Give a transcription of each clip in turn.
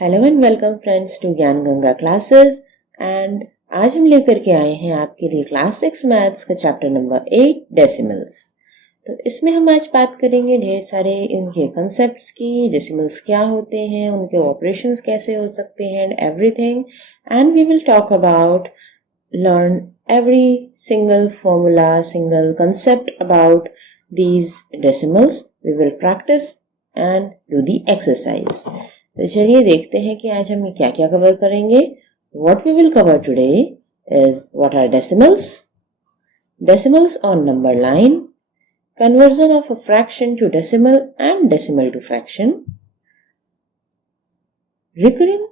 Hello and welcome friends to Gyan Ganga classes. And आज हम लेकर के आए हैं आपके लिए क्लास 6 मैथ्स का चैप्टर नंबर 8 डेसिमल्स। तो इसमें हम आज बात करेंगे ढेर सारे इनके कंसेप्ट्स की, डेसिमल्स क्या होते हैं, उनके ऑपरेशंस कैसे हो सकते हैं and everything. And we will talk about learn every single formula, single concept about these decimals. We will practice and do the exercise. तो चलिए देखते हैं कि आज हम क्या क्या कवर करेंगे। What we will cover today is what are decimals, decimals on number line, conversion of a fraction to decimal and decimal to fraction, recurring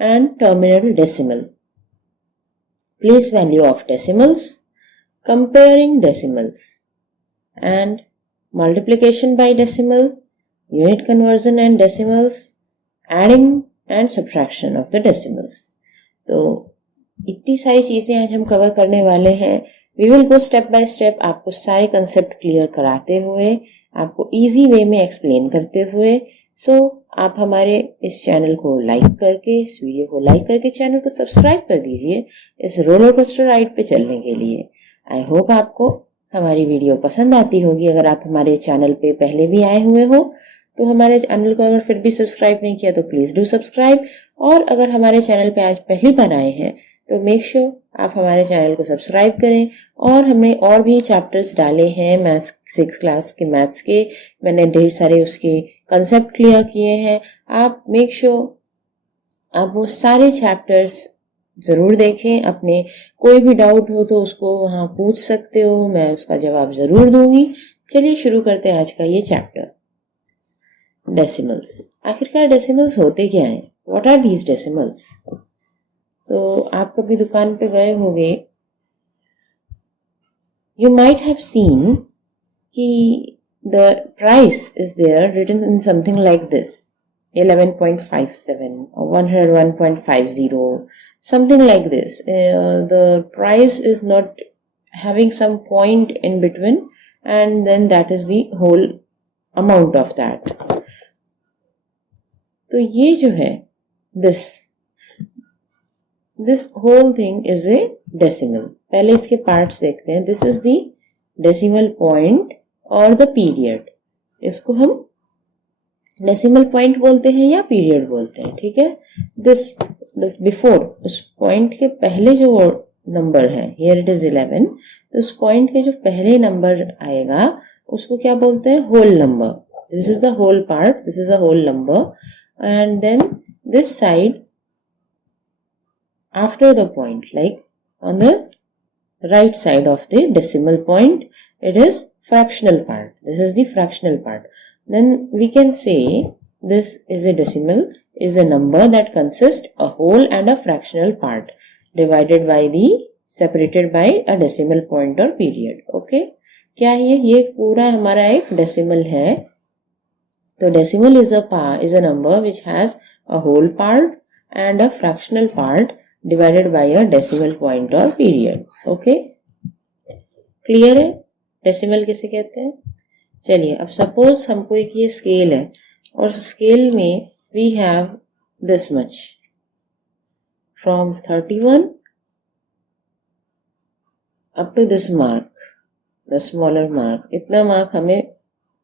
and terminal decimal, place value of decimals, comparing decimals, and multiplication by decimal, unit conversion and decimals, adding and subtraction of the decimals. तो इतनी सारी चीजें आज हम cover करने वाले हैं। We will go step by step, आपको सारे कंसेप्ट क्लियर कराते हुए, आपको इजी वे में एक्सप्लेन करते हुए। सो आप हमारे इस चैनल को लाइक करके, इस वीडियो को लाइक करके चैनल को सब्सक्राइब कर दीजिए इस रोलर कोस्टर राइड पे चलने के लिए। आई होप आपको हमारी वीडियो पसंद आती होगी। अगर आप हमारे चैनल पे पहले भी आए हुए हो तो हमारे चैनल को अगर फिर भी सब्सक्राइब नहीं किया तो प्लीज डू सब्सक्राइब। और अगर हमारे चैनल पे आज पहली बार आए हैं तो मेक श्योर आप हमारे चैनल को सब्सक्राइब करें। और हमने और भी चैप्टर्स डाले हैं मैथ्स 6 क्लास के मैथ्स के, मैंने ढेर सारे उसके कंसेप्ट क्लियर किए हैं। आप मेक श्योर आप वो सारे चैप्टर्स जरूर देखें। अपने कोई भी डाउट हो तो उसको वहां पूछ सकते हो, मैं उसका जवाब जरूर दूंगी। चलिए शुरू करते हैं आज का ये चैप्टर, डेसिमल्स। आखिरकार डेसिमल्स होते क्या हैं? What are these decimals? तो आप कभी दुकान पे गए होंगे, यू माइट हैव सीन कि the price is there written in something like this 11.57 or 101.50, something like this. The price is not having some point in between, and then that is the whole amount of that. तो ये जो है this whole thing is a decimal. पहले इसके parts देखते हैं। This is the decimal point और the period. इसको हम डेसिमल पॉइंट बोलते हैं या पीरियड बोलते हैं, ठीक है। दिस बिफोर, उस पॉइंट के पहले जो नंबर है, हियर इट इज 11, तो उस पॉइंट के जो पहले नंबर आएगा उसको क्या बोलते हैं? Whole number. This is the whole part, this is a whole number. And then this side after the point, like on the right side of the decimal point, it is fractional part. This is the fractional part. Then we can say this is a decimal, is a number that consists a whole and a fractional part divided by the separated by a decimal point or period. Okay, क्या ये पूरा हमारा एक decimal है। तो decimal is a number which has a whole part and a fractional part divided by a decimal point or period. Okay, clear है decimal किसे कहते हैं? चलिए, अब सपोज हमको एक ये स्केल है और स्केल में we have this much from 31 up to this mark, the smaller mark. इतना मार्क हमें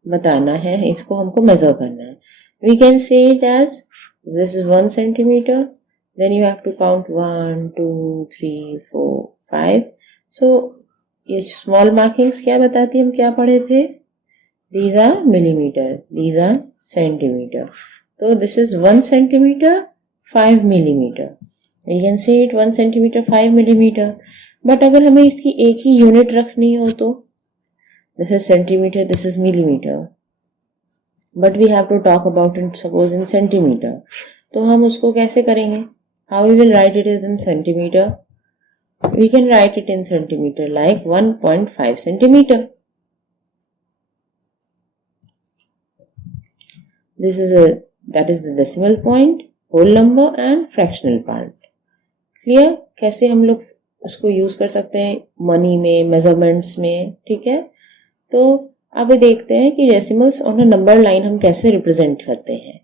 बताना है, इसको हमको मेजर करना है। We can say it as this is 1 centimetre, then you have to count 1 2 3 4 5. so ये स्मॉल मार्किंग्स क्या बताती है, हम क्या पढ़े थे? these are millimeter, these are centimeter. तो this is 1 centimeter 5 millimeter. we can say it 1 centimeter 5 millimeter. but अगर हमें इसकी एक ही यूनिट रखनी हो तो this is centimeter, this is millimeter, but we have to talk about it suppose in centimeter. तो हम उसको कैसे करेंगे? How we will write it is in centimeter? We can write it in centimeter like 1.5 centimeter. That is the decimal point, whole number and fractional part. Clear? कैसे हम लोग उसको use कर सकते हैं मनी में, मेजरमेंट्स में, ठीक है। तो अब देखते हैं कि decimals on a number line हम कैसे रिप्रेजेंट करते हैं।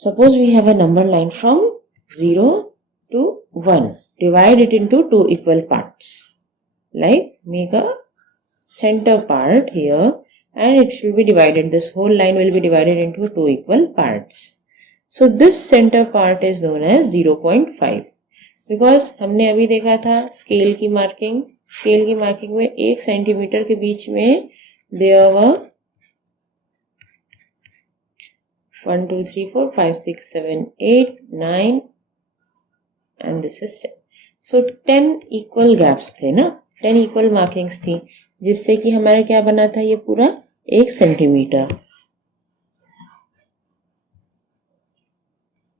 Suppose we have a number line from 0 to 1. Divide it into two equal parts. Like make a center part here and it should be divided. This whole line will be divided into two equal parts. So this center part is known as 0.5. Because हमने अभी देखा था scale की marking में 1 centimetre के बीच में there were 1 2 3 4 5 6 7 8 9 and this is 10. So 10 equal gaps थे ना, 10 equal markings थी, जिससे कि हमारा क्या बना था ये पूरा 1 सेंटीमीटर.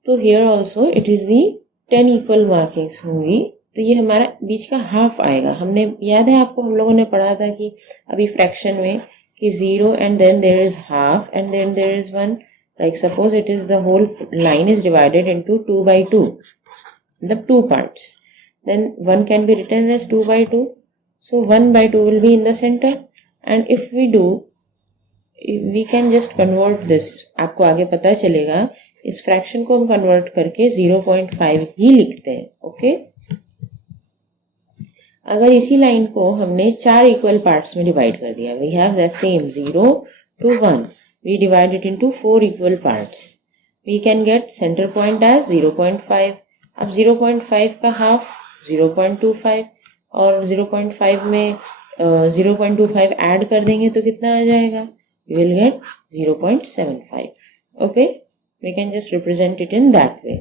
तो here also it is the 10 equal markings होंगी, तो ये हमारा बीच का हाफ आएगा. हमने याद है आपको, हम लोगों ने पढ़ा था कि अभी फ्रैक्शन में कि 0 and then there is half and then there is 1. Like suppose it is the whole line is divided into 2 by 2, the two parts. Then 1 can be written as 2 by 2. So 1 by 2 will be in the center. And if we do, we can just convert this. आपको आगे पता चलेगा, इस fraction को हम convert करके 0.5 ही लिखते हैं. ओके, अगर इसी लाइन को हमने 4 इक्वल पार्ट्स में डिवाइड कर दिया, we have the same 0 to 1. We divide it into 4 equal parts. We can get center point as 0.5. अब 0.5 का हाफ 0.25 और 0.5 में 0.25 ऐड कर देंगे तो कितना आ जाएगा? We will get 0.75. Okay, we can just represent it in that way.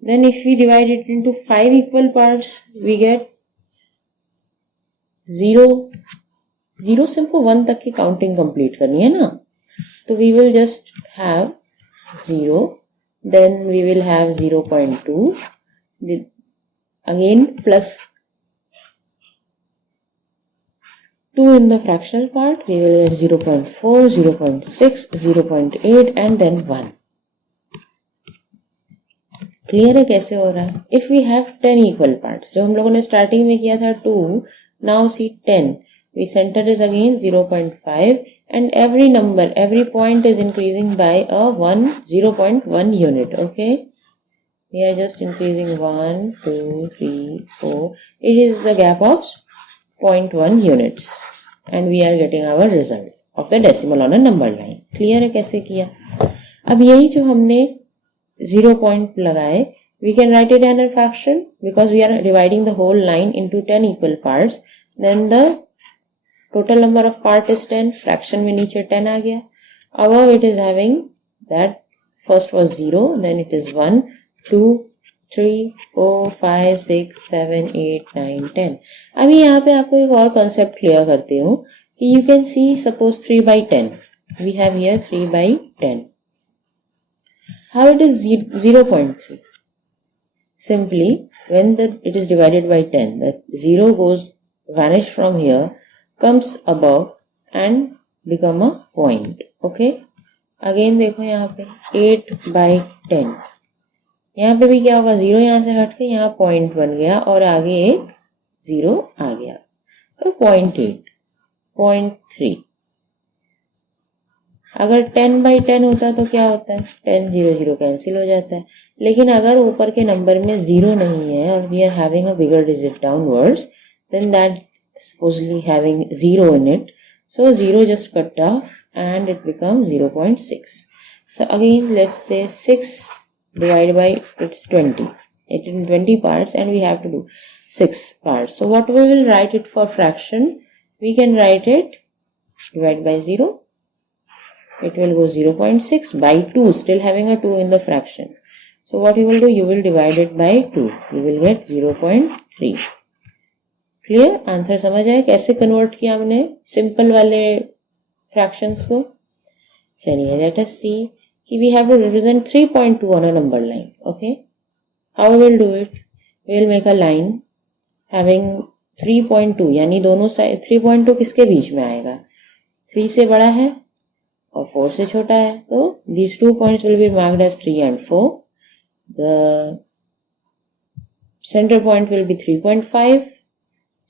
Then if we divide it into 5 equal parts, we get 0 से हमको 1 तक की काउंटिंग कंप्लीट करनी है ना, तो we will just have 0, then we will have 0.2, again plus 2 in the fractional part, we will get 0.4, 0.6, 0.8 and then 1. Clear है कैसे हो रहा है? If we have 10 equal parts, जो हम लोगों ने स्टार्टिंग में किया था 2, now see 10. We center is again 0.5 and every point is increasing by a 0.1 unit. Okay, we are just increasing 1 2 3 4. It is the gap of 0.1 units and we are getting our result of the decimal on a number line. Clear है कैसे किया? अब यही जो हमने 0 point लगाए, we can write it in a fraction because we are dividing the whole line into 10 equal parts. Then the total number of part is 10. Fraction में नीचे 10 आ गया. Above it is having that first was 0, then it is 1 2 3 4 5 6 7 8 9 10. अभी यहाँ पे आपको एक और concept clear करती हूँ कि you can see suppose 3 by 10. We have here 3 by 10. How it is 0.3? Simply when it is divided by 10, the 0 goes vanish from here, comes above and become a point. Okay, again देखो यहाँ पे 8 by 10, यहाँ पे भी क्या होगा? 0 यहाँ से हट के यहाँ पॉइंट बन गया और आगे एक 0 आ गया, तो 0.8 0.3. अगर 10 by 10 होता तो क्या होता है? 10 0 0 कैंसिल हो जाता है. लेकिन अगर ऊपर के नंबर में 0 नहीं है और we are having a bigger digit downwards, then that supposedly having 0 in it, so 0 just cut off and it becomes 0.6. So again let's say 6 divided by it's 20, it in 20 parts and we have to do 6 parts. So what we will write it for fraction, we can write it divided by 0, it will go 0.6 by 2, still having a 2 in the fraction. So what you will do, you will divide it by 2, you will get 0.3. Clear? Answer समझ आए कैसे convert किया हमने simple वाले fractions को? चलिए late us see कि we have to represent 3.2 on a number line. Okay, how we will do it? We will make a line having 3.2, यानी दोनों साइड 3.2 किसके बीच में आएगा? 3 से बड़ा है और 4 से छोटा है, तो these 2 points will be marked as 3 and 4. The center point will be 3.5.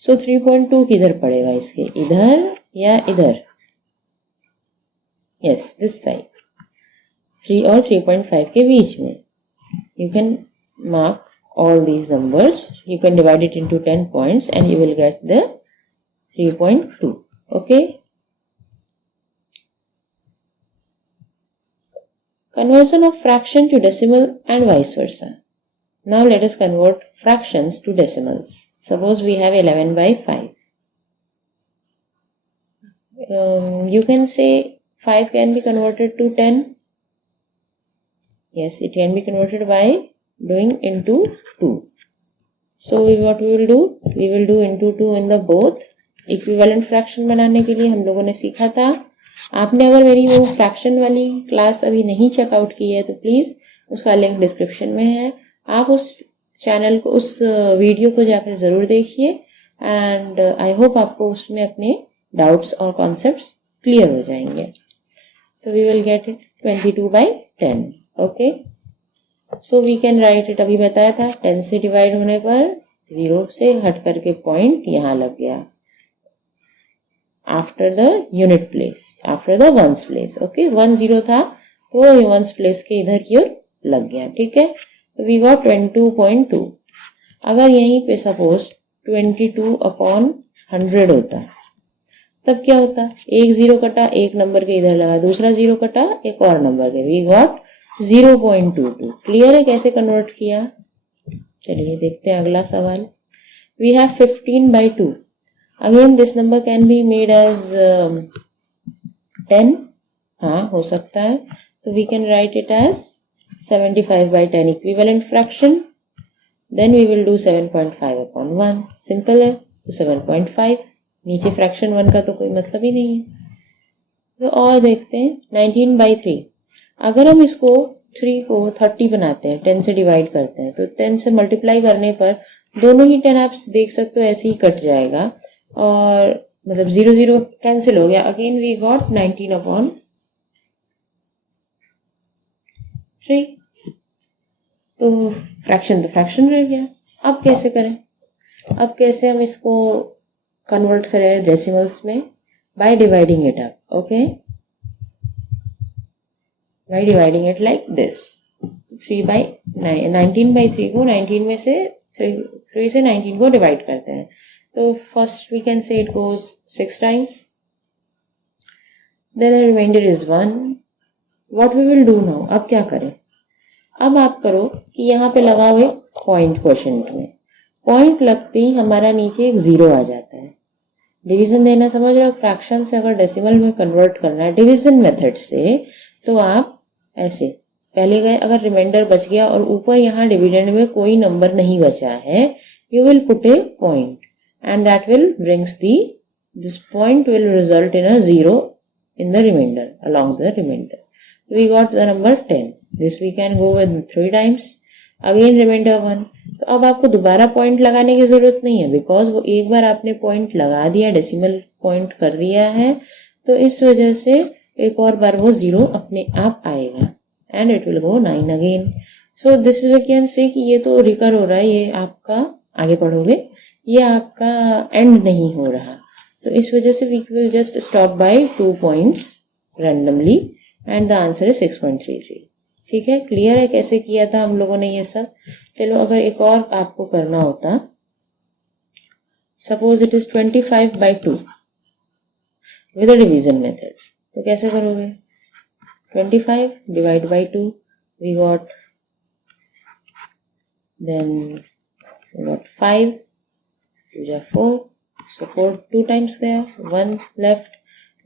So 3.2 किधर पड़ेगा इसके? इधर या इधर? Yes, this side. 3 और 3.5 के बीच में. You can mark all these numbers. You can divide it into 10 points and you will get the 3.2. Okay. Conversion of fraction to decimal and vice versa. Now let us convert fractions to decimals. Suppose we have 11 by 5. You can say 5 can be converted to 10. Yes, it can be converted by doing into 2. So what we will do? We will do into 2 in the both. Equivalent fraction बनाने के लिए हम लोगों ने सीखा था. आपने अगर मेरी वो फ्रैक्शन वाली क्लास अभी नहीं चेकआउट की है तो प्लीज़ उसका लिंक डिस्क्रिप्शन में है. आप उस चैनल को, उस वीडियो को जाकर ज़रूर देखिए एंड आई होप आपको उसमें अपने डाउट्स और कॉन्सेप्ट्स क्लियर हो जाएंगे. तो we will get it 22 by 10. Okay, so we can write it. अभी बताया था 10 से डिवाइड होने पर 0 से हट करके पॉइंट यहाँ लग गया after the unit place, after the ones place. Okay, 1 0 था तो वंस प्लेस के इधर की ओर लग गया. ठीक है, तो वी गॉट 22.2. अगर यहीं पे सपोज 22 अपॉन 100 होता तब क्या होता? एक 0 कटा, एक नंबर के इधर लगा, दूसरा 0 कटा, एक और नंबर के. We got 0.22. क्लियर है कैसे कन्वर्ट किया? चलिए देखते हैं अगला सवाल. We have 15 by 2. Again this number can be made as 10. हाँ, हो सकता है. तो we can write it as 75 by 10 equivalent fraction. Then we will do 7.5 upon 1. Simple है. तो 7.5. नीचे फ्रैक्शन 1 का तो कोई मतलब ही नहीं है. तो और देखते हैं 19 by 3. अगर हम इसको 3 को 30 बनाते हैं, 10 से डिवाइड करते हैं, तो 10 से मल्टीप्लाई करने पर दोनों ही 10 आप देख सकते हो ऐसे ही कट जाएगा और मतलब 0 0 कैंसिल हो गया. Again we got 19 upon 3. तो फ्रैक्शन रह गया. अब कैसे करें? अब कैसे हम इसको कन्वर्ट करें डेसिमल्स में? By dividing it up. Okay, by dividing it like this. 19 by 3 को 19 में से 3 से 19 को डिवाइड करते हैं. तो first we can say it goes 6 times. Then the remainder is 1. What we will do now? अब क्या करें? अब आप करो कि यहाँ पे लगाओ एक पॉइंट क्वोशिएंट में. पॉइंट लगते ही हमारा नीचे एक 0 आ जाता है. डिवीजन देना समझ रहे हो? फ्रैक्शन से अगर डेसिमल में कन्वर्ट करना है डिवीजन मेथड से, तो आप ऐसे पहले गए, अगर रिमाइंडर बच गया और ऊपर यहाँ डिविडेंड में कोई नंबर नहीं बचा है, you will put a point and that will brings this point will result in a 0 in the reminder, along the reminder. We got the number 10. This we can go with 3 times. Again reminder 1. तो अब आपको दोबारा point लगाने की जरूरत नहीं है, because वो एक बार आपने पॉइंट लगा दिया, डेसिमल पॉइंट कर दिया है, तो इस वजह से एक और बार वो 0 अपने आप आएगा and it will go 9 again. So this we can say कि ये तो रिकर हो रहा है, ये आपका आगे पढ़ोगे, ये आपका एंड नहीं हो रहा. तो इस वजह से we will just stop by 2 points randomly and the answer is 6.33. ठीक है, क्लियर है कैसे किया था हम लोगों ने ये सब? चलो अगर एक और आपको करना होता, suppose it is 25 by 2 with a division method, तो कैसे करोगे? 25 divide by 2 we got, then we got 5 2 जा 4, so 4 2 times गया, 1 left.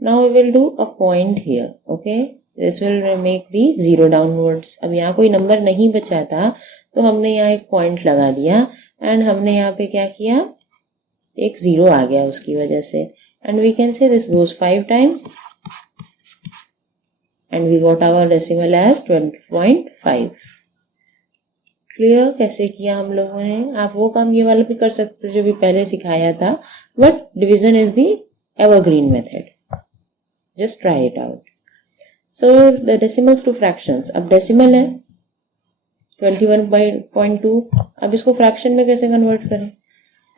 Now we will do a point here. Okay, this will make the 0 downwards. अब यहाँ कोई number नहीं बचा था तो हमने यहाँ एक पॉइंट लगा दिया एंड हमने यहाँ पे क्या किया, एक 0 आ गया उसकी वजह से. And we can say this goes 5 times and we got our decimal as 20.5. Clear कैसे किया हम लोगों ने? आप वो काम ये वाला भी कर सकते हो जो भी पहले सिखाया था, but division is the evergreen method. Just try it out. So the decimals two fractions. अब डेसिमल है 21.2. अब इसको फ्रैक्शन में कैसे कन्वर्ट करें?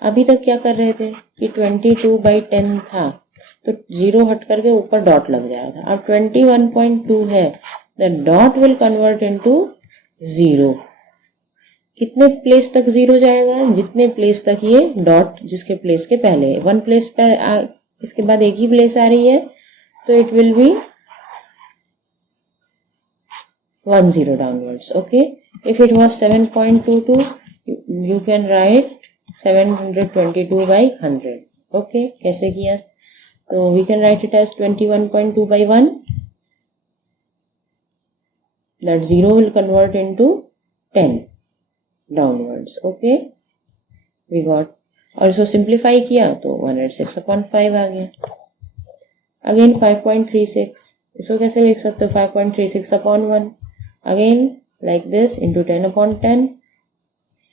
अभी तक क्या कर रहे थे कि 22/10 था तो 0 हट करके ऊपर डॉट लग जा रहा था. अब 21.2 है, the dot will convert into 0. कितने प्लेस तक 0 जाएगा? जितने प्लेस तक ये डॉट जिसके प्लेस के पहले है, 1 प्लेस पे इसके बाद एक ही प्लेस आ रही है, तो it will be 1 0 downwards. Okay, if it was 7.22, you can write 722 by 100. Okay, कैसे किया? तो we can write it as 21.2 by 1. That 0 will convert into 10 downwards. Okay, we got. Also simplify किया तो 106 upon 5 आ गया. Again 5.36, इसको कैसे लिख सकते हो? 5.36 upon 1. Again like this into 10 upon 10.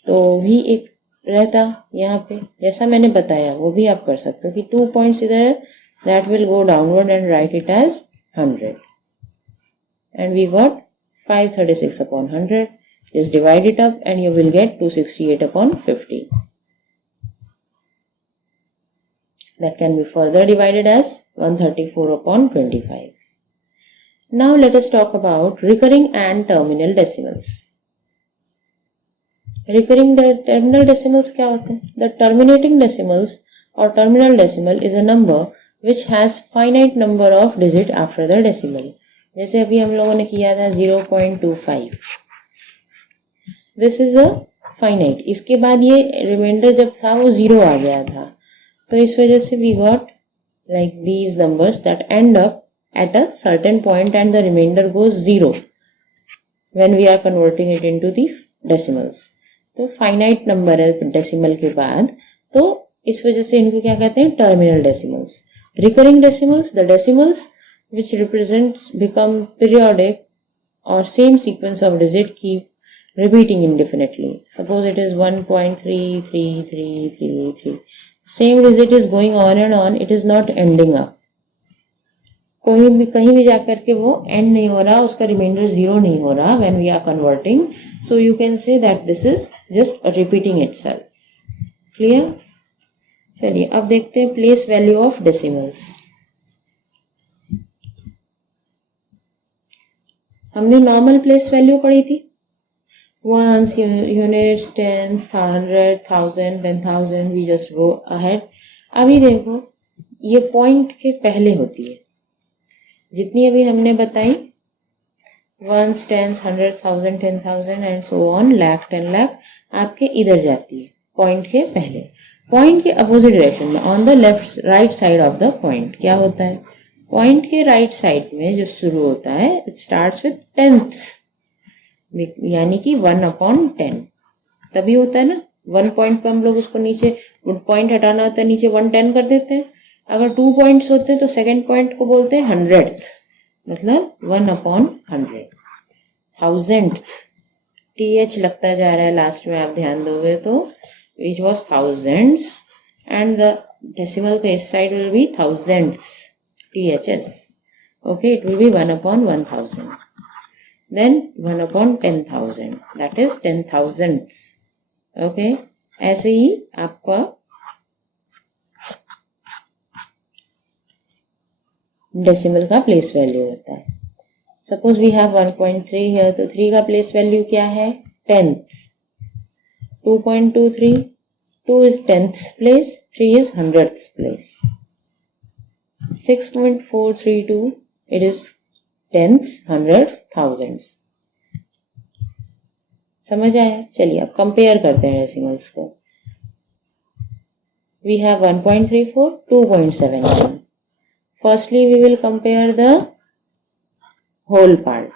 तो भी एक रहता यहाँ पे, जैसा मैंने बताया वो भी आप कर सकते हो कि 2 points इधर है, that will go downward and write it as 100. And we got 536 upon 100. Just divide it up and you will get 268 upon 50. That can be further divided as 134 upon 25. Now let us talk about recurring and terminal decimals. Recurring terminal decimals क्या होते हैं? The terminating decimals or terminal decimal is a number which has finite number of digit after the decimal. जैसे अभी हम लोगों ने किया था 0.25. This is a finite. इसके बाद ये रिमाइंडर जब था वो 0 आ गया था, तो इस वजह से we got like these numbers that end up at a certain point and the remainder goes 0 when we are converting it into the decimals. तो finite number है decimal के बाद, तो इस वजह से इनको क्या कहते हैं? terminal decimals. Recurring decimals, the decimals which represents become periodic or same sequence of digit keep repeating indefinitely. Suppose it is 1.33333. Same digit is going on and on, it is not ending up. कहीं भी जाकर के वो end नहीं हो रहा, उसका remainder 0 नहीं हो रहा when we are converting. So you can say that this is just repeating itself. Clear? चलिए अब देखते हैं place value of decimals. हमने normal place value पढ़ी थी, ones, units, tens, 100, 1000, then 1000, we just go ahead. अभी देखो ये point के पहले होती है, जितनी अभी हमने बताई ones, tens, 100, 1000, 10,000 and so on, lakh, 10 lakh आपके इधर जाती है point के पहले. Point के opposite direction में on the left right side of the point क्या होता है? Point के right side में जो शुरू होता है it starts with tenths, यानी कि 1 upon 10. तभी होता है ना, 1 point पे हम लोग उसको नीचे point हटाना होता है, नीचे 110 कर देते हैं. अगर 2 points होते हैं तो सेकेंड पॉइंट को बोलते हैं 100th, मतलब 1 upon 100. 1000th th लगता जा रहा है लास्ट में, आप ध्यान दोगे तो which was thousands and the decimal के इस side will be thousandths, ths. Okay, it will be 1 upon 1000. Then 1 upon 10,000, that is 10,000ths. Okay, ऐसे ही आपका डेसिमल का प्लेस वैल्यू होता है. सपोज वी हैव 1.3 हियर, तो 3 का प्लेस वैल्यू क्या है? 10th. 2.23, 2 is 10th place, 3 is 100th place. 6.432, it is 10th, 100th, thousands. समझ आया? चलिए अब कंपेयर करते हैं डेसिमल्स को. We have 1.34, 2.79. Firstly, we will compare the whole part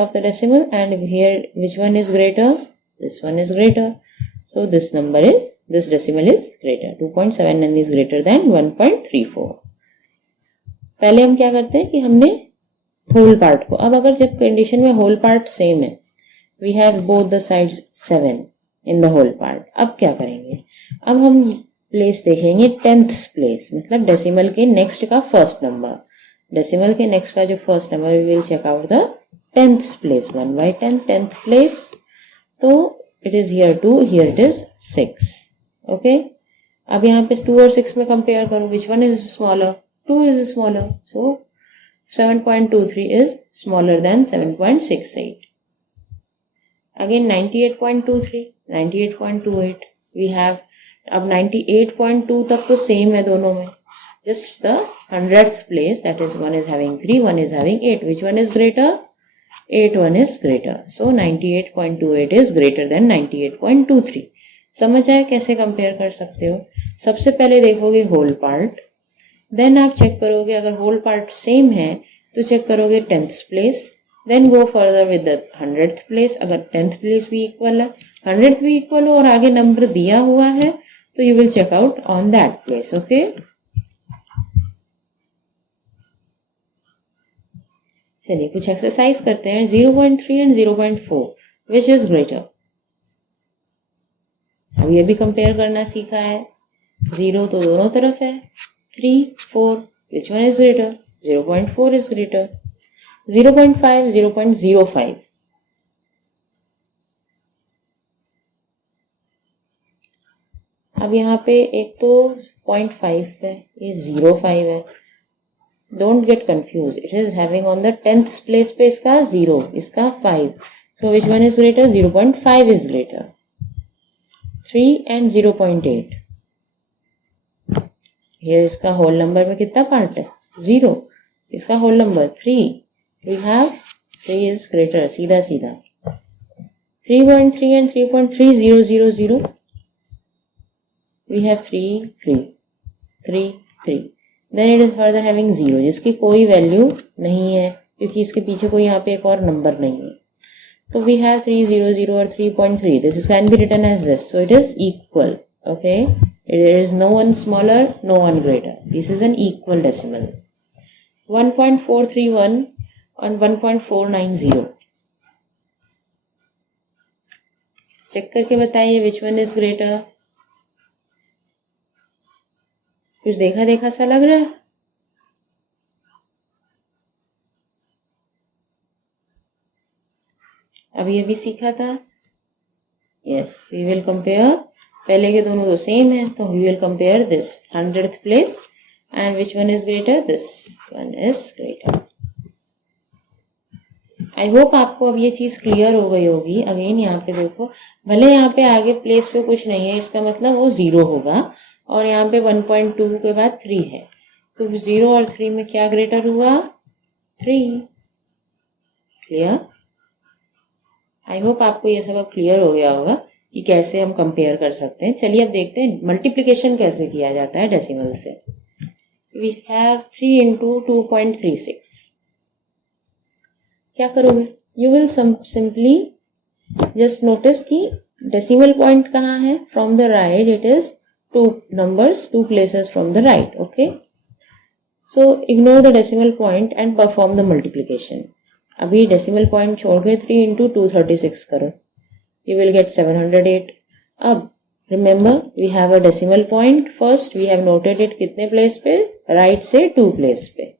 of the decimal, and here which one is greater? This one is greater. So this decimal is greater. 2.79 is greater than 1.34. पहले हम क्या करते हैं कि हमने whole part को, अब अगर जब कंडीशन में whole part सेम है, we have both the sides 7 in the whole part. अब क्या करेंगे? अब हम प्लेस देखेंगे 10th प्लेस, मतलब डेसिमल के नेक्स्ट का फर्स्ट नंबर. डेसिमल के नेक्स्ट का जो first number, we will check out the 10th place. 1/10 10th place, तो it is here 2, here it is 6. Okay, अब यहाँ पे 2 और 6 में कंपेयर करो, which one is smaller? 2 is smaller, so 7.23 is smaller than 7.68. Again 98.23, 98.28 we have. अब 98.2 तक तो सेम है दोनों में. Just the 100th place, that is one is having 3, one is having 8. Which one is greater? 8 one is greater. So 98.28 is greater than 98.23. समझ आए कैसे compare कर सकते हो? सबसे पहले देखोगे होल पार्ट, देन आप चेक करोगे अगर होल पार्ट सेम है तो चेक करोगे 10th place, then go further with the 100th place. अगर 10th प्लेस भी इक्वल है, 100th भी इक्वल हो और आगे नंबर दिया हुआ है तो you will check out on that place. Okay, चलिए कुछ एक्सरसाइज करते हैं. 0.3 एंड 0.4 विच इज ग्रेटर. अब ये भी कंपेयर करना सीखा है. 0 तो दोनों तरफ है, 3, 4 विच one is greater? 0.4 is greater. 0.5, 0.05. अब यहाँ पे एक तो 0.5 है, ये 0.5 है. Don't get confused. It is having on the 10th place पे इसका 0, इसका 5. So which one is greater? 0.5 is greater. 3 and 0.8. Here इसका whole number में कितना part है? 0. इसका whole number 3. We have 3 is greater. सीधा सीधा. 3.3 and 3.3000. We have 3, 3. 3, 3. Then it is further having 0 जिसकी कोई वैल्यू नहीं है क्योंकि इसके पीछे कोई यहाँ पे एक और नंबर नहीं है. तो we have 300 और 3.3. This can be written as this. So it is equal. Okay. There is no one smaller, no one greater. This is an equal decimal. 1.431 and 1.490. Check करके बताइए which one is greater. कुछ देखा देखा सा लग रहा है. अभी अभी सीखा था. Yes, we will compare. पहले के दोनों तो सेम है तो we will compare this 100th place and which one is greater? This one is greater. I hope आपको अब ये चीज क्लियर हो गई होगी. अगेन यहाँ पे देखो, भले यहाँ पे आगे प्लेस पे कुछ नहीं है, इसका मतलब वो 0 होगा और यहाँ पे 1.2 के बाद 3 है. तो 0 और 3 में क्या ग्रेटर हुआ? 3. क्लियर? आई होप आपको ये सब अब क्लियर हो गया होगा कि कैसे हम कंपेयर कर सकते हैं. चलिए अब देखते हैं मल्टीप्लिकेशन कैसे किया जाता है डेसिमल से. We have 3 into 2.36. क्या करोगे? You will simply just notice कि डेसिमल पॉइंट कहाँ है. From the right it is 2 numbers, 2 places from the right. Okay, so ignore the decimal point and perform the multiplication. अभी decimal point छोड़ के 3 into 236 करो. You will get 708. अब remember we have a decimal point. First we have noted it कितने place पे? Right से 2 place पे.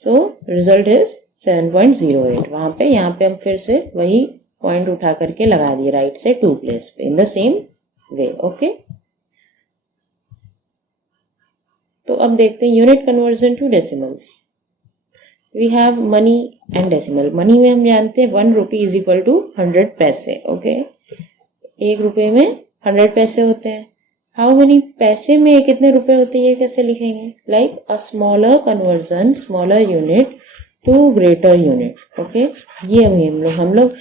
So result is 7.08. वहाँ पे यहाँ पे हम फिर से वही point उठा करके लगा दिए right से 2 place पे in the same way. Okay. तो अब देखते हैं unit conversion to decimals. We have money and decimal. Money में हम जानते हैं 1 रुपी इज इक्वल टू 100 पैसे. ओके, 1 रुपये में 100 पैसे होते हैं. हाउ मेनी पैसे में कितने रुपए होते हैं ये कैसे लिखेंगे? Like a smaller conversion, smaller unit to greater unit. Okay, ये हम लोग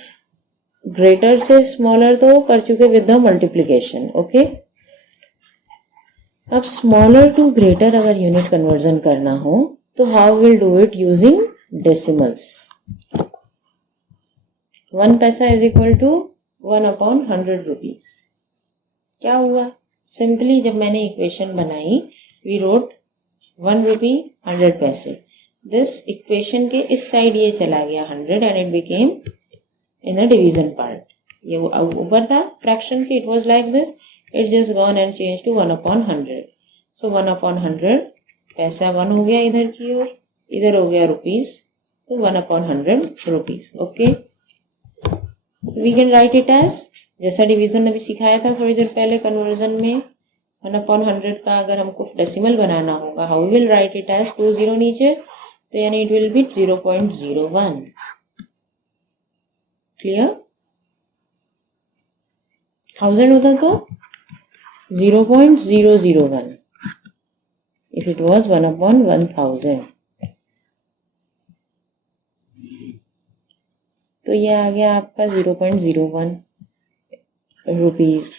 ग्रेटर से स्मॉलर तो कर चुके विद द मल्टीप्लीकेशन. ओके, अब स्मॉलर टू ग्रेटर अगर यूनिट कन्वर्जन करना हो तो how will do it? Using decimals. 1 paisa is equal to 1/100 rupees. क्या हुआ? सिंपली जब मैंने इक्वेशन बनाई वी रोट 1 रुपी 100 पैसे. दिस इक्वेशन के इस साइड ये चला गया 100 and it became in a division part. ये ऊपर था फ्रैक्शन के, it was like this. It's just gone and changed to 1/100. So 1/100 पैसा 1 हो गया इधर की ओर, इधर हो गया रुपीज, तो 1/100 rupees. Okay, we can write it as जैसा डिवीजन अभी सिखाया था थोड़ी देर पहले कन्वर्जन में. 1/100 का अगर हमको डेसिमल बनाना होगा, how will write it as? 2 0 नीचे तो यानी इट विल बी 0.01. क्लियर? 1000 होता तो 0.001 if it was 1/1000. तो ये आ गया आपका 0.01 rupees.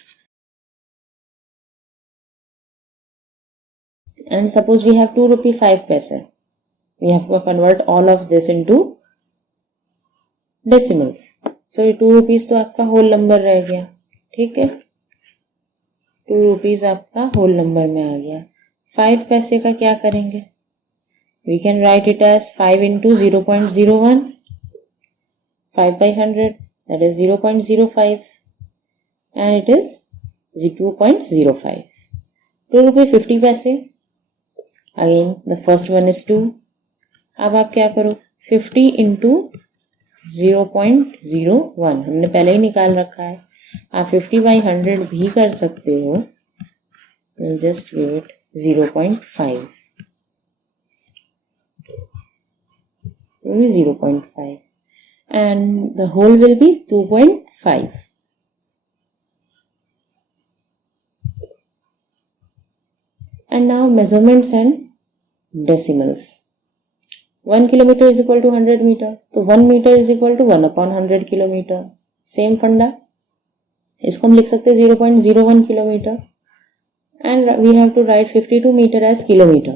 And suppose we have 2 rupee 5 paise. We have to convert all of this into decimals. So 2 rupees तो आपका whole number रह गया. ठीक है, 2 rupees आपका whole number में आ गया. 5 पैसे का क्या करेंगे? We can write it as 5 into 0.01. 5 by 100, that is 0.05, and it is 2.05. 2 rupee 50 paise. Again, the first one is 2. अब आप क्या करो? 50 into 0.01 हमने पहले ही निकाल रखा है. आप 50 by 100 भी कर सकते हो. We'll just give it 0.5. 0.5. And the whole will be 2.5. And now measurements and decimals. 1 kilometer is equal to 100 meter. तो 1 meter is equal to 1/100 kilometer. Same फंडा. इसको हम लिख सकते हैं 0.01 kilometer. And we have to write 52 meter as kilometer.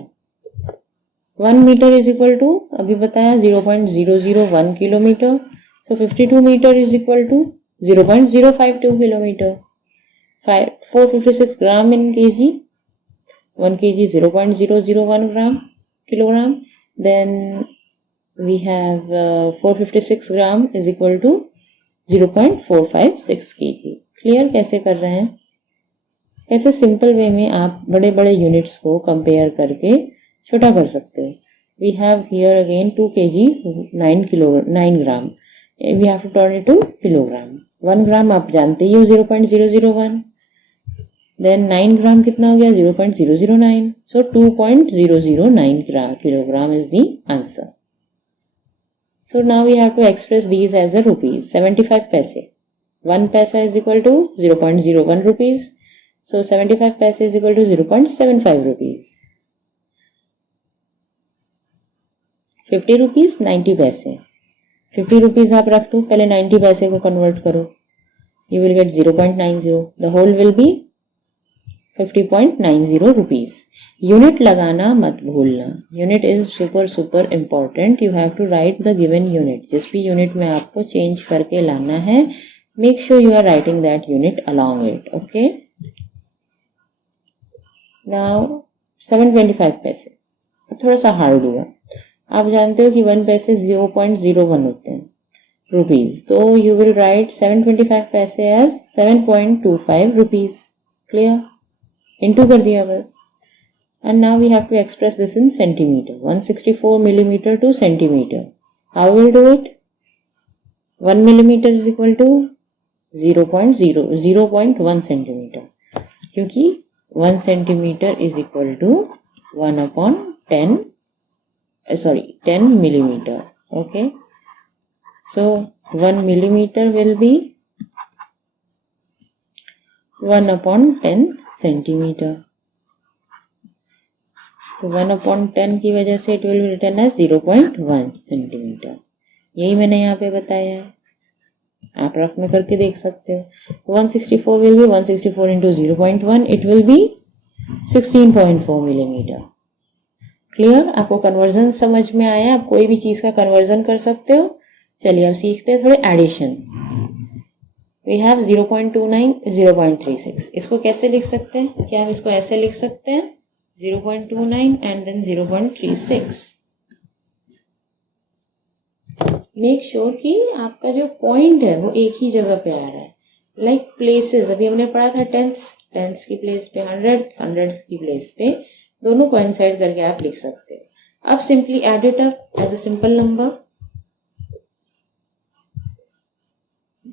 1 meter is equal to, अभी बताया 0.001 kilometer. So 52 meter is equal to 0.052 kilometer. 456 gram in kg. 1 kg 0.001 kilogram. Then we have 456 gram is equal to 0.456 kg. Clear कैसे कर रहे हैं? ऐसे simple way में आप बड़े बड़े यूनिट्स को कंपेयर करके छोटा कर सकते हो. We have here again 2 kg 9 gram. We have to turn it to kilogram. 1 gram आप जानते ही हो 0.001. देन 9 ग्राम कितना हो गया? 0.009. So 2.009 kilogram is the answer. So now we have to express these as a rupees. 75 paise. 1 paisa is equal to 0.01 rupees. So 75 paise is equal to 0.75 rupees. 50 rupees 90 paise. 50 rupees आप रख दो, पहले 90 पैसे को कन्वर्ट करो. You will get 0.90. The whole will be 50.90 rupees. Unit लगाना मत भूलना. Unit is super important. You have to write the given unit. जिस भी यूनिट में आपको चेंज करके लाना है, make sure you are writing that unit along it. Okay. Now 725 paise थोड़ा सा हार्ड हुआ. आप जानते हो कि 1 पैसे 0.01 होते हैं रुपीज. तो यू विल राइट 725 पैसे एज 7.25 रुपीज. क्लियर? इनटू कर दिया बस. And now we have to express this in centimetre. 164 millimetre to centimetre. How will do it? 1 millimetre is equal to 0.1 centimetre, क्योंकि 1 centimetre is equal to 10 millimeter. Okay, so 1 millimeter will be 1/10 centimeter. तो 1/10 की वजह से it will be written as 0.1 centimeter. यही मैंने यहाँ पे बताया है. आप रफ में करके देख सकते हो. 164 will be 164 into 0.1. It will be 16.4 millimeter. Clear? आपको कन्वर्जन समझ में आया? आप कोई भी चीज का कन्वर्जन कर सकते हो. चलिए अब सीखते हैं थोड़े एडिशन. We have 0.29 0.36. इसको कैसे लिख सकते हैं? क्या हम इसको ऐसे लिख सकते हैं? 0.29 एंड देन 0.36. मेक श्योर कि आपका जो पॉइंट है वो एक ही जगह पे आ रहा है. लाइक प्लेसेस, अभी हमने पढ़ा था टेंथ्स की प्लेस पे, हंड्रेड्स की प्लेस पे, दोनों कोइंसाइड करके आप लिख सकते हो. अब simply add it up as a simple number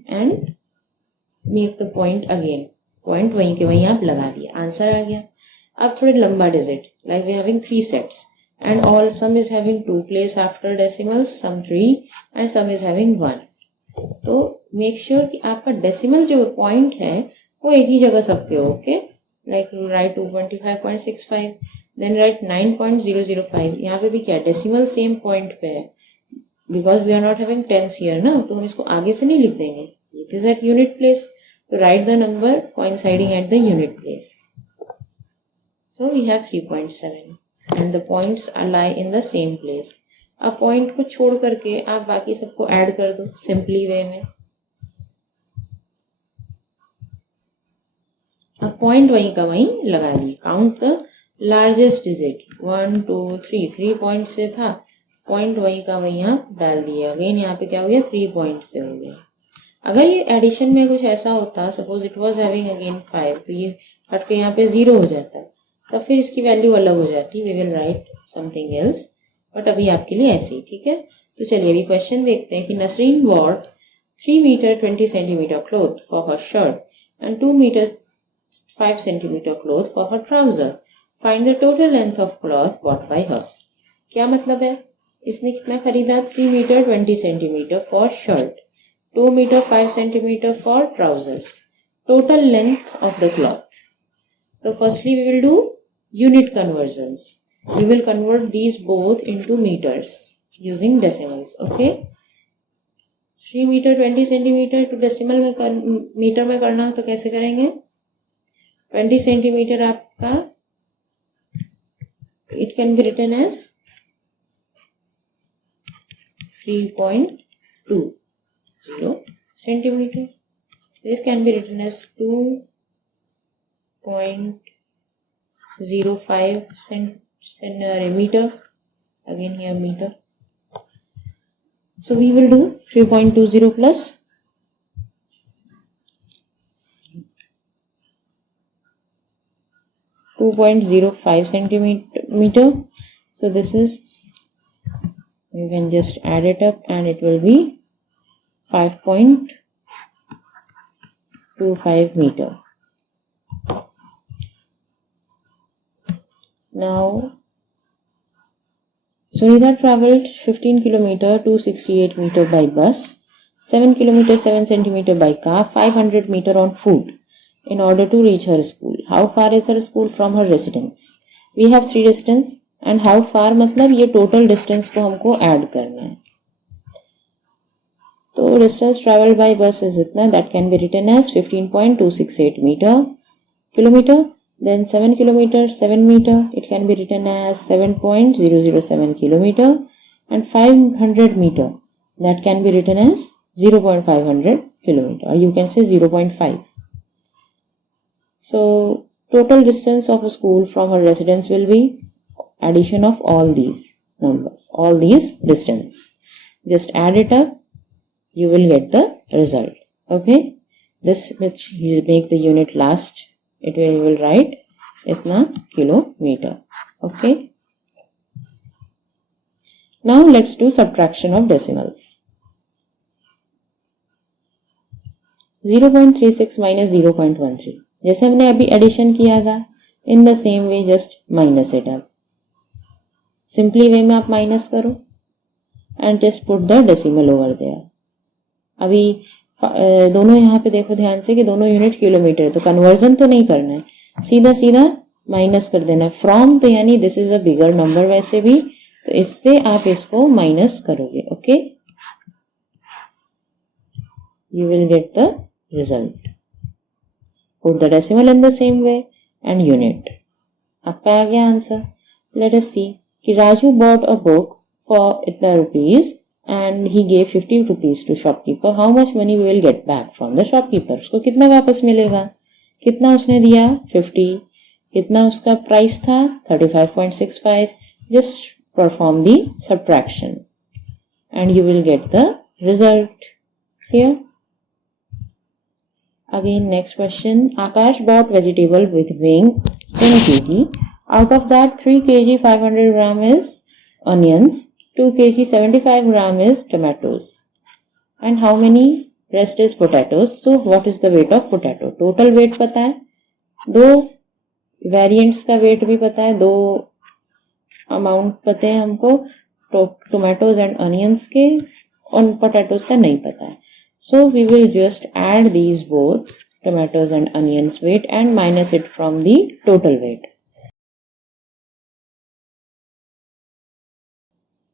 and make the point again. Point वहीं के वहीं आप लगा दिया, आंसर आ गया. अब थोड़े लंबा डिजिट, like we having 3 sets. and all sum is having 2 place after decimals, some 3 and some is having 1. तो make sure कि आपका decimal जो point है वो एक ही जगह सबके हो. Okay, like write 225.65, then write 9.005. यहाँ पे भी क्या decimal same point पे है, because we are not having tens here ना, तो हम इसको आगे से नहीं लिख देंगे. It is at unit place, so write the number coinciding at the unit place. So we have 3.7 and the points lie in the same place. अब पॉइंट को छोड़ करके आप बाकी सबको ऐड कर दो सिंपली वे में. अब पॉइंट वहीं का वहीं लगा दिए. Count the largest digit 1 2 3. 3 point से था, पॉइंट वहीं का वहीं आप डाल दिए. अगेन यहाँ पे क्या हो गया, 3 पॉइंट से हो गया. अगर ये एडिशन में कुछ ऐसा होता, suppose it was having again 5, तो ये हट के यहाँ पे 0 हो जाता, तब फिर इसकी वैल्यू अलग हो जाती. We will write something else, but अभी आपके लिए ऐसे ही ठीक है. तो चलिए अभी क्वेश्चन देखते हैं कि Nasreen bought 3 metre 20 centimetre cloth for her shirt and 2 metre 5 centimetre cloth for her trouser. Find the total length of cloth bought by her. क्या मतलब है, इसने कितना खरीदा, 3 metre 20 centimetre for shirt, 2 metre 5 centimetre for trousers. Total length of the cloth. तो firstly we will do unit conversions. We will convert these both into meters using decimals. Okay, 3 metre 20 centimetre to decimal में metre में करना तो कैसे करेंगे. 20 centimetre आपका it can be written as 3.20 centimeter. This can be written as 2.05 meter. Again here meter. So we will do 3.20 plus 2.05 centimeter. So this is, you can just add it up and it will be 5.25 meter. Now Sunita traveled 15 kilometer 268 meter by bus, 7 kilometer 7 centimeter by car, 500 meter on foot in order to reach her school. How far is her school from her residence? We have 3 distance and how far मतलब ये total distance को हमको add करना है. तो distance traveled by bus is इतना, that can be written as 15.268 kilometer. Then 7 kilometer 7 meter, it can be written as 7.007 kilometer. And 500 meter, that can be written as 0.500 kilometer, or you can say 0.5. So total distance of a school from her residence will be addition of all these numbers, all these distance. Just add it up, you will get the result. Okay, this which will make the unit last. It will write itna kilometer. Okay. Now let's do subtraction of decimals. 0.36 minus 0.13. जैसे हमने अभी addition किया था, in the same way just minus it up. Simply way में आप minus करो and just put the decimal over there. अभी दोनों यहाँ पे देखो ध्यान से कि दोनों यूनिट किलोमीटर है, तो कन्वर्जन तो नहीं करना है, सीधा सीधा माइनस कर देना है. फ्रॉम तो यानी this is a bigger number वैसे भी, तो इससे आप इसको माइनस करोगे. Okay, you will get the result. Put the decimal in the same way and unit. आपका आ गया आंसर. लेट अस सी कि Raju bought a book for इतना rupees and he gave 50 rupees to shopkeeper. How much money we will get back from the shopkeeper? उसको कितना वापस मिलेगा, कितना उसने दिया 50, कितना उसका प्राइस था 35.65. Just perform the subtraction and you will get the result. Clear? Again next question. Akash bought vegetable with weighing 10 kg. Out of that 3 kg 500 gram is onions, 2 kg 75 gram is tomatoes, and how many rest is potatoes. So what is the weight of potato? Total weight पता है, दो variants का weight भी पता है, दो amount पता है हमको टोमेटोज एंड अनियंस के, और पोटैटोज का नहीं पता है. So we will just add these both tomatoes and onions weight and minus it from the total weight.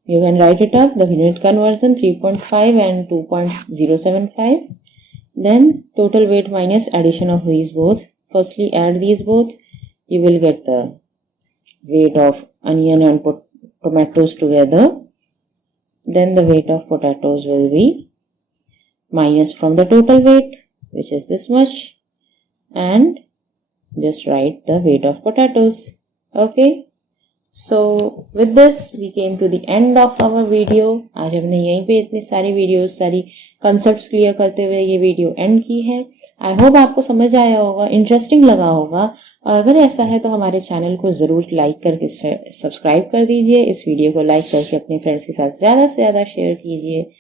You can write it up, the unit conversion 3.5 and 2.075. Then total weight minus addition of these both. Firstly add these both. You will get the weight of onion and tomatoes together. Then the weight of potatoes will be minus from the total weight, which is this much, and just write the weight of potatoes. Okay, so with this we came to the end of our video. आज हमने यहीं पे इतनी सारी videos, सारी concepts clear करते हुए ये वीडियो एंड की है. आई होप आपको समझ आया होगा, इंटरेस्टिंग लगा होगा, और अगर ऐसा है तो हमारे चैनल को ज़रूर लाइक करके सब्सक्राइब कर दीजिए. इस वीडियो को लाइक करके अपने फ्रेंड्स के साथ ज़्यादा से ज़्यादा शेयर कीजिए.